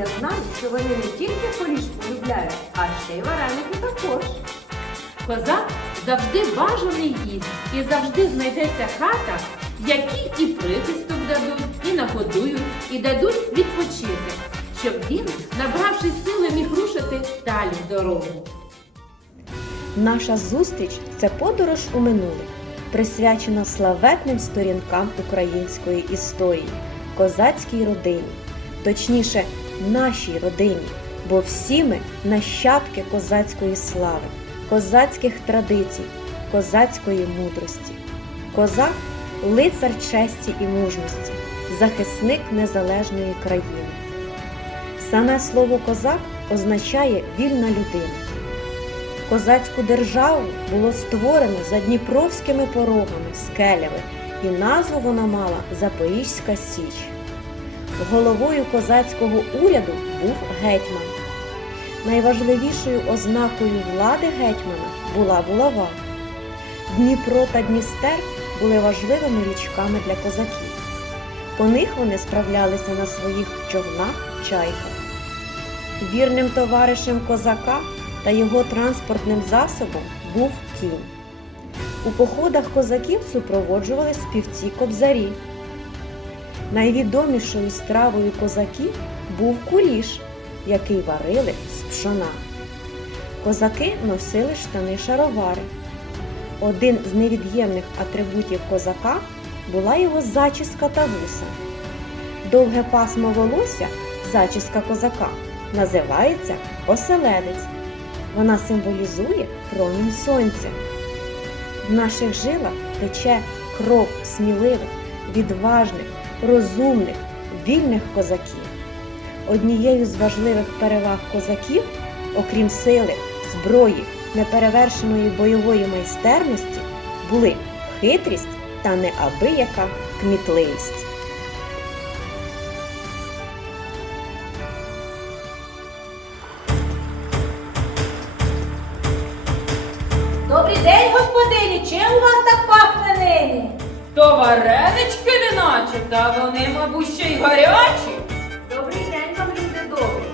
я знаю, що вони не тільки поліж полюбляють, а ще й вареники також. Козак завжди бажаний гість і завжди знайдеться хата, які і прихисток дадуть, і нагодують, і дадуть відпочити, щоб він, набравшись сили, міг рушити далі в дорогу. Наша зустріч це подорож у минуле, присвячена славетним сторінкам української історії, козацькій родині, точніше, нашій родині, бо всі ми нащадки козацької слави, козацьких традицій, козацької мудрості. Козак лицар честі і мужності, захисник незалежної країни. Саме слово козак означає вільна людина. Козацьку державу було створено за дніпровськими порогами, скелями, і назву вона мала Запорізька Січ. Головою козацького уряду був гетьман. Найважливішою ознакою влади гетьмана була булава. Дніпро та Дністер були важливими річками для козаків. По них вони справлялися на своїх човнах чайках. Вірним товаришем козака та його транспортним засобом був кінь. У походах козаків супроводжували співці кобзарі. Найвідомішою стравою козаків був куліш, який варили з пшона. Козаки носили штани шаровари. Один з невід'ємних атрибутів козака була його зачіска та вуса. Довге пасмо волосся, зачіска козака, називається оселедець. Вона символізує промінь сонця. В наших жилах тече кров сміливих, відважних, розумних, вільних козаків. Однією з важливих переваг козаків, окрім сили, зброї, неперевершеної бойової майстерності, були хитрість та неабияка кмітливість. Добрий день, господині! Чим у вас так пахне нині? То варенички неначе, та вони, мабуть, ще й гарячі. Добрий день вам, люди добрі!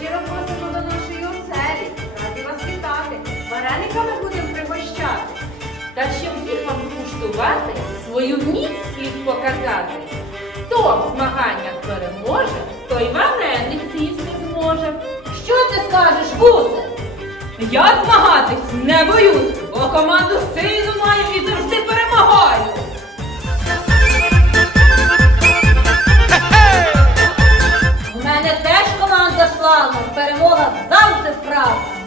Щиро просимо до нашої оселі. Раді вас вітати. Варениками будемо пригощати. Та щоб їх вам скуштувати, свою міць слід показати. Хто в змаганнях переможе, той вареник з'їсти зможе. Що ти скажеш, гусе? Я змагатись не боюсь, бо команду сильну маю і завжди перемагаю. Команда перемога завжди вправна.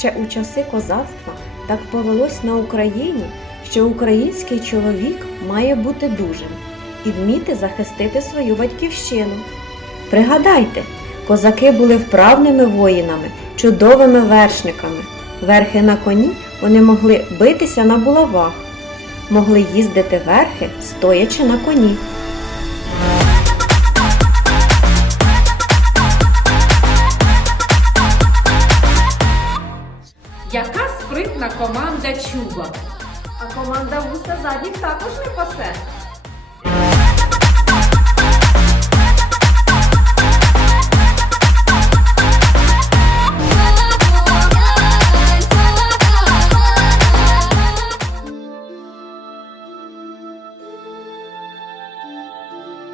Ще у часи козацтва так повелось на Україні, що український чоловік має бути дужим і вміти захистити свою батьківщину. Пригадайте, козаки були вправними воїнами, чудовими вершниками. Верхи на коні вони могли битися на булавах, могли їздити верхи, стоячи на коні. Команда Чуба. А команда вуса задніх також не пасе.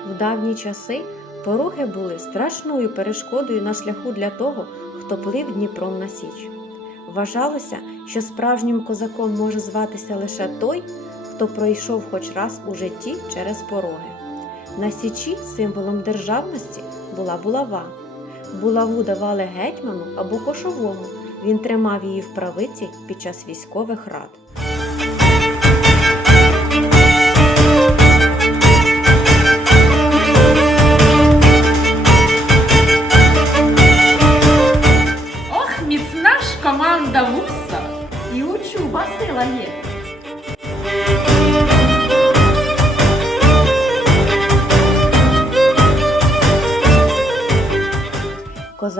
В давні часи Пороги були страшною перешкодою на шляху для того, хто плив Дніпром на Січ. Вважалося, що справжнім козаком може зватися лише той, хто пройшов хоч раз у житті через пороги. На Січі символом державності була булава. Булаву давали гетьману або кошовому. Він тримав її в правиці під час військових рад.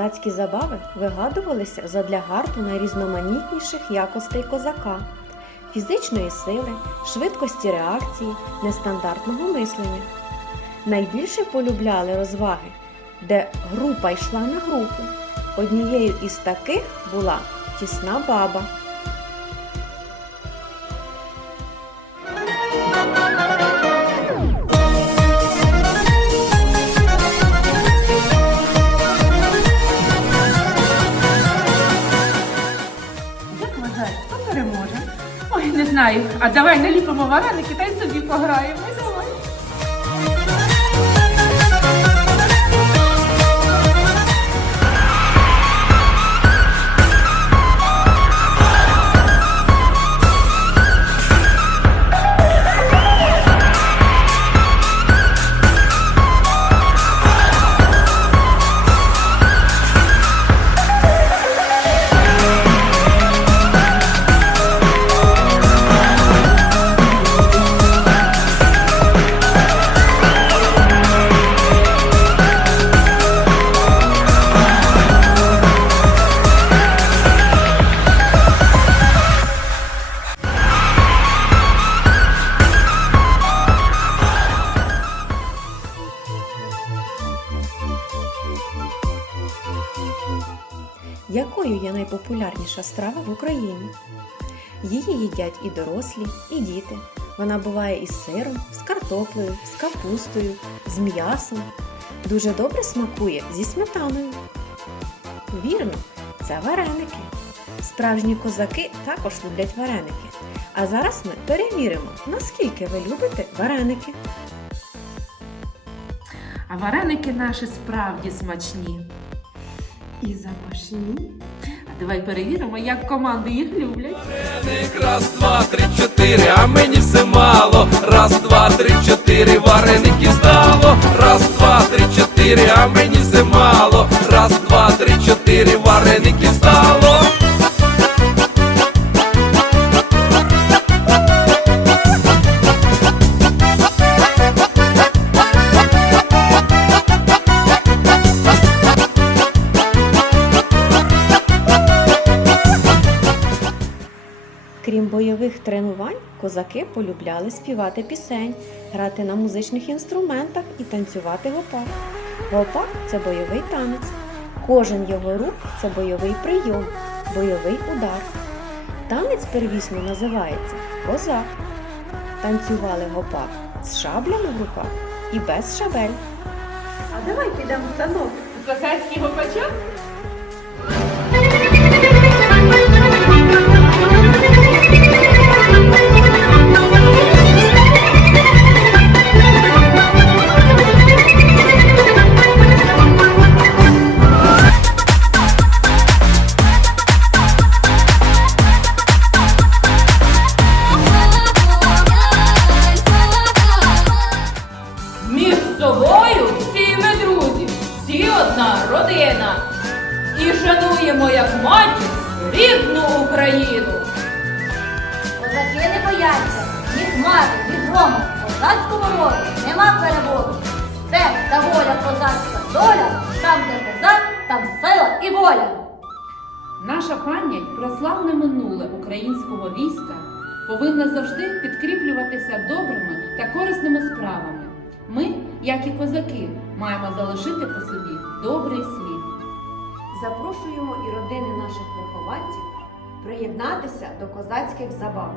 Козацькі забави вигадувалися задля гарту найрізноманітніших якостей козака, фізичної сили, швидкості реакції, нестандартного мислення. Найбільше полюбляли розваги, де група йшла на групу. Однією із таких була тісна баба. Переможе? Ой, не знаю. А давай наліпимо вареники та й собі пограємо. Найпопулярніша страва в Україні? Її їдять і дорослі, і діти. Вона буває із сиром, з картоплею, з капустою, з м'ясом. Дуже добре смакує зі сметаною. Вірно, це вареники. Справжні козаки також люблять вареники. А зараз ми перевіримо, наскільки ви любите вареники. А вареники наші справді смачні. І запашні. Давай перевіримо, як команди їх люблять. Раз, два, три, чотири, а мені все мало. Раз, два, три, чотири, вареники стало. Раз, два, три, чотири, а мені все мало. Раз, два, три, чотири, вареники стало. Полюбляли співати пісень, грати на музичних інструментах і танцювати гопак. Гопак це бойовий танець. Кожен його рух це бойовий прийом, бойовий удар. Танець первісно називається козак. Танцювали гопак з шаблями в руках і без шабель. А давай підемо в танок. Козацький гопачок? Козацька доля, там, де козак, там сила і воля. Наша пам'ять про славне минуле українського війська повинна завжди підкріплюватися добрими та корисними справами. Ми, як і козаки, маємо залишити по собі добрий слід. Запрошуємо і родини наших вихованців приєднатися до козацьких забав.